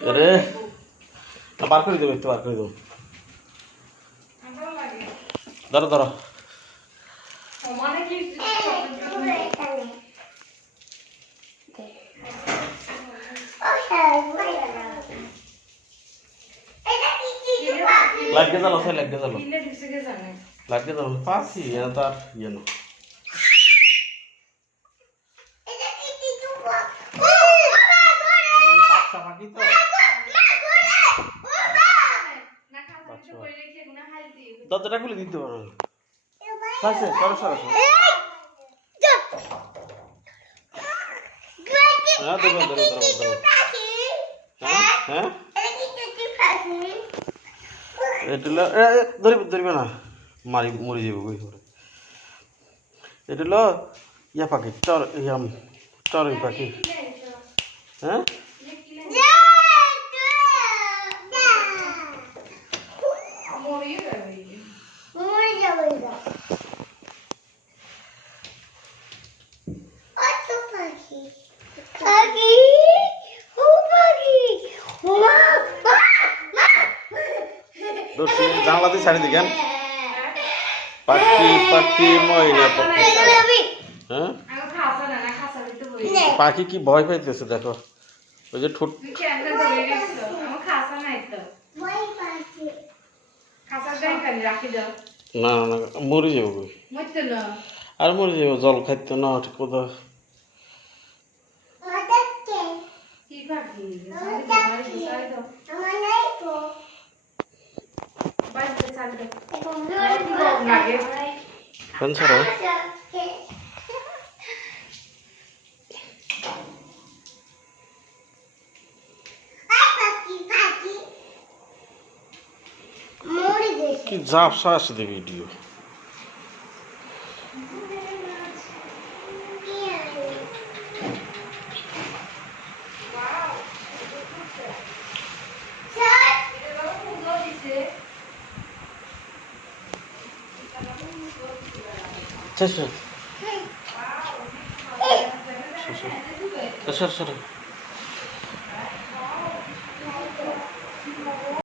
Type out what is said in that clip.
আরে বার করে দেবো, একটু বার করে দেবো। ধরো ধরো। সমানে কি লাইট জ্বালো লাইট জ্বালো গে জ্বালো পাখি এ তো আর ইয়ে না বাচ্চা পাখি তো না খাতা কিছু করে রেখে না হালদি দরজাটা খুলে দিতে পারো। আছে সরো সরো সরো। হ্যাঁ দেবো দেবো দেবো দেবো হ্যাঁ হ্যাঁ এ, এ, ধরিবে ধরিবে না। মারি মরে যাবে বই করে। এটা হলো ইয়া পাখি চর ইয়াম চরই পাখি। হ্যাঁ? জানলাতে ছাড়ি দিকেন পাখি পাখি ময়না পাখি। হ্যাঁ? আমি খাসা না না খাসা দিতে বলি। পাখি কি ভয় পাইতেছে দেখো। ওই যে ঠোঁট তুই কেমনে ধরে রেখেছো আমার খাসা নাই তো। খাসা দেই খালি রাখি দাও। না না মরে যাব আর মরে যাব জল খাইতে না ঠিক কোথাও কি পাখি সারি কি ঝাপসা আসছে ভিডিও শেষ শেষ শেষ শেষ